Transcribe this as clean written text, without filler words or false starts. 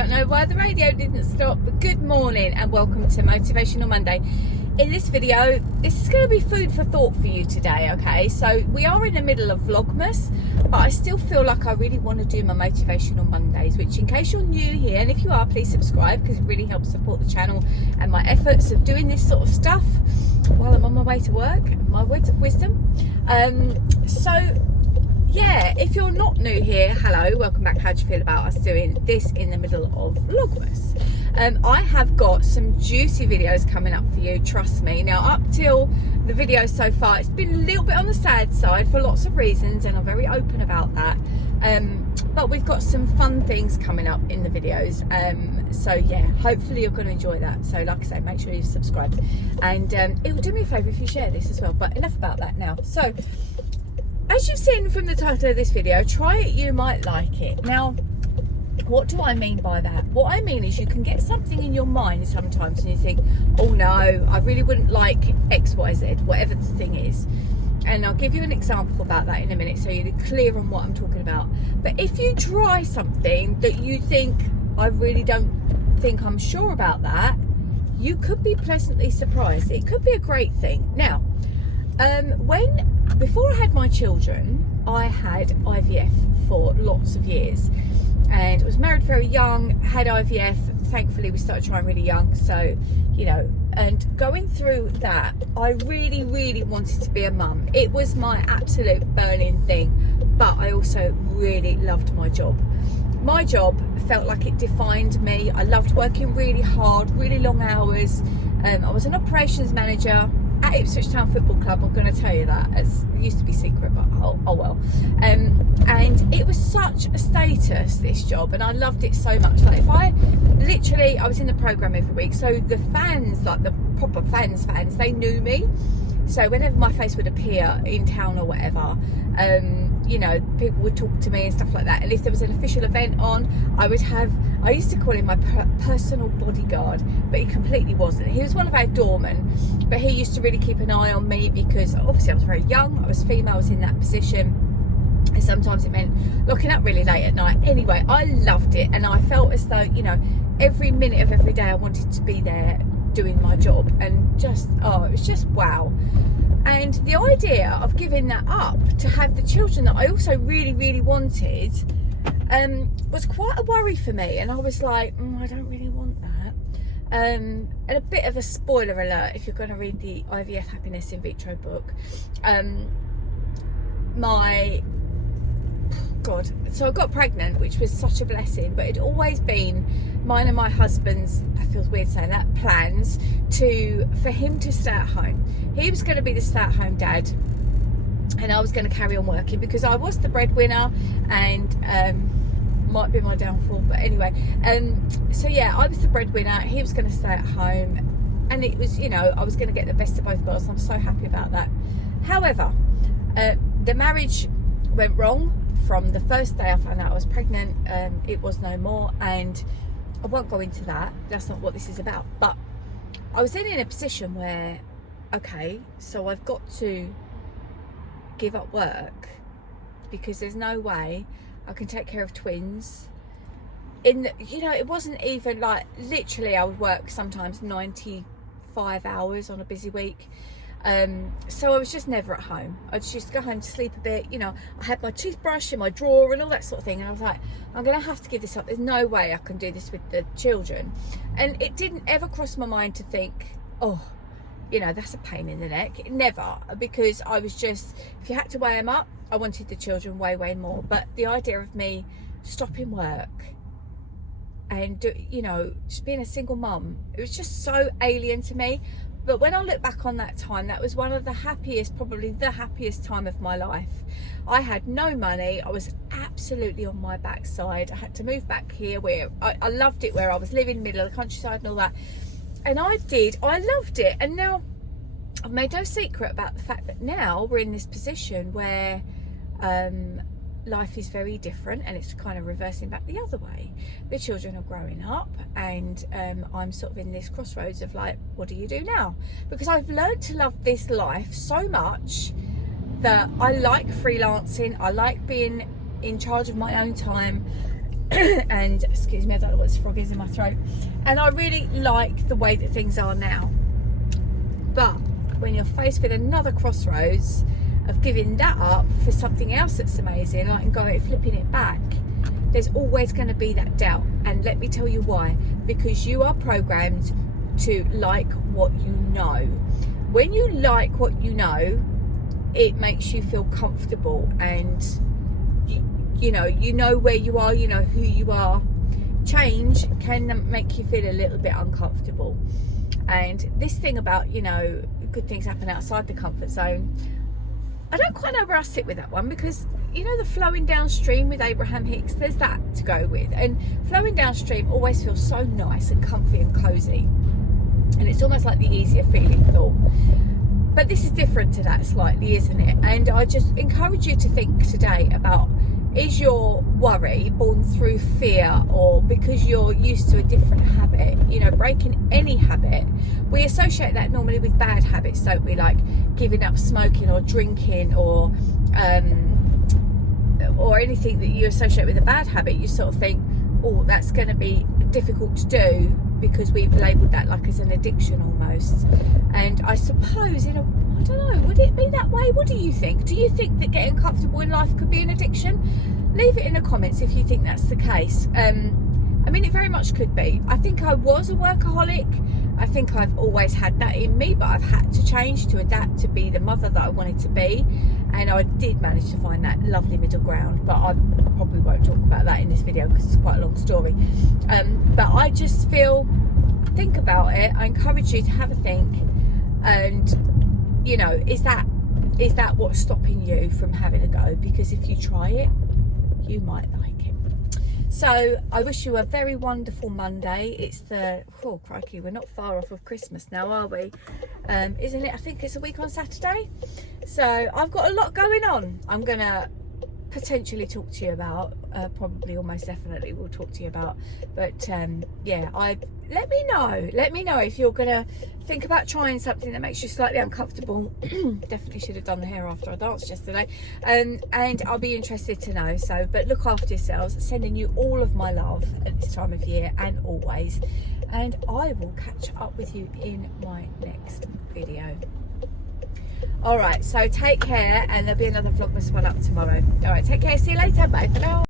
don't know why the radio didn't stop, but good morning and welcome to Motivational Monday. In this video, this is going to be food for thought for you today, okay? So we are in the middle of Vlogmas, but I still feel like I really want to do my Motivational Mondays, which in case you're new here, and if you are, please subscribe because it really helps support the channel and my efforts of doing this sort of stuff while I'm on my way to work, my words of wisdom. Yeah, if you're not new here, hello, welcome back. How do you feel about us doing this in the middle of Vlogmas? I have got some juicy videos coming up for you, trust me. Now, up till the video so far, it's been a little bit on the sad side for lots of reasons, and I'm very open about that. But we've got some fun things coming up in the videos. So yeah, hopefully you're going to enjoy that. So like I say, make sure you subscribe. And it will do me a favour if you share this as well. But enough about that now. So, as you've seen from the title of this video, try it, you might like it. Now, what do I mean by that? What I mean is you can get something in your mind sometimes and you think, oh no, I really wouldn't like X, Y, Z, whatever the thing is. And I'll give you an example about that in a minute so you're clear on what I'm talking about. But if you try something that you think, I really don't think I'm sure about that, you could be pleasantly surprised. It could be a great thing. Now, before I had my children, I had IVF for lots of years and was married very young, had IVF. Thankfully, we started trying really young. So, you know, and going through that, I really, really wanted to be a mum. It was my absolute burning thing, but I also really loved my job. My job felt like it defined me. I loved working really hard, really long hours. I was an operations manager at Ipswich Town Football Club. I'm going to tell you that. It used to be secret, but oh well. And it was such a status, this job, and I loved it so much. Like, I was in the programme every week, so the fans, like the proper fans, they knew me. So whenever my face would appear in town or whatever, you know, people would talk to me and stuff like that. And if there was an official event on, I used to call him my personal bodyguard, but he completely wasn't. He was one of our doormen, but he used to really keep an eye on me because obviously I was very young, I was female, I was in that position. And sometimes it meant looking up really late at night. Anyway, I loved it, and I felt as though, you know, every minute of every day I wanted to be there doing my job, and just, it was just wow. And the idea of giving that up to have the children that I also really, really wanted was quite a worry for me. And I was like, I don't really want that. And a bit of a spoiler alert, if you're going to read the IVF Happiness in Vitro book, so I got pregnant, which was such a blessing, but it'd always been mine and my husband's, I feel weird saying that, plans for him to stay at home. He was going to be the stay-at-home dad, and I was going to carry on working because I was the breadwinner, and might be my downfall, but anyway. So yeah, I was the breadwinner, he was going to stay at home, and it was, you know, I was going to get the best of both worlds. I'm so happy about that. However, the marriage went wrong. From the first day I found out I was pregnant, it was no more, and I won't go into that. That's not what this is about. But I was then in a position where, okay, so I've got to give up work because there's no way I can take care of twins. You know, it wasn't even like, literally I would work sometimes 95 hours on a busy week. So I was just never at home. I'd just go home to sleep a bit. You know, I had my toothbrush in my drawer and all that sort of thing, and I was like, I'm gonna have to give this up. There's no way I can do this with the children. And it didn't ever cross my mind to think, oh, you know, that's a pain in the neck. Never, because I was just, if you had to weigh them up, I wanted the children way more. But the idea of me stopping work and you know, just being a single mum, it was just so alien to me. But when I look back on that time, that was one of the happiest, probably the happiest time of my life. I had no money. I was absolutely on my backside. I had to move back here where I loved it, where I was living in the middle of the countryside and all that. And I loved it. And now I've made no secret about the fact that now we're in this position where life is very different, and it's kind of reversing back the other way. The children are growing up, and I'm sort of in this crossroads of like, what do you do now? Because I've learned to love this life so much that I like freelancing, I like being in charge of my own time, and excuse me, I don't know what this frog is in my throat, and I really like the way that things are now. But when you're faced with another crossroads of giving that up for something else that's amazing, like and going flipping it back, there's always going to be that doubt. And let me tell you why. Because you are programmed to like what you know. When you like what you know, it makes you feel comfortable, and you know where you are, you know who you are. Change can make you feel a little bit uncomfortable. And this thing about, you know, good things happen outside the comfort zone, I don't quite know where I sit with that one, because you know the flowing downstream with Abraham Hicks, there's that to go with, and flowing downstream always feels so nice and comfy and cozy, and it's almost like the easier feeling thought. But this is different to that slightly, isn't it? And I just encourage you to think today about, is your worry born through fear, or because you're used to a different habit? You know, breaking any habit, we associate that normally with bad habits, don't we? Like giving up smoking or drinking, or anything that you associate with a bad habit. You sort of think, oh, that's going to be difficult to do, because we've labelled that like as an addiction almost. And I suppose, I don't know, would it be that way? What do you think? Do you think that getting comfortable in life could be an addiction? Leave it in the comments if you think that's the case. I mean, it very much could be. I think I was a workaholic. I think I've always had that in me, but I've had to change to adapt to be the mother that I wanted to be. And I did manage to find that lovely middle ground, but I probably won't talk about that in this video because it's quite a long story. But I just feel, think about it. I encourage you to have a think, and you know, is that what's stopping you from having a go? Because if you try it, you might like it. So I wish you a very wonderful Monday. It's oh crikey, we're not far off of Christmas now, are we? Isn't it? I think it's a week on Saturday. So I've got a lot going on. I'm gonna potentially talk to you about, probably almost definitely will talk to you about, but yeah, let me know if you're gonna think about trying something that makes you slightly uncomfortable. Definitely should have done the hair after I danced yesterday, and I'll be interested to know. So, but look after yourselves, sending you all of my love at this time of year and always, and I will catch up with you in my next video. All right, so take care, and there'll be another Vlogmas one up tomorrow. All right, take care, see you later, bye for now.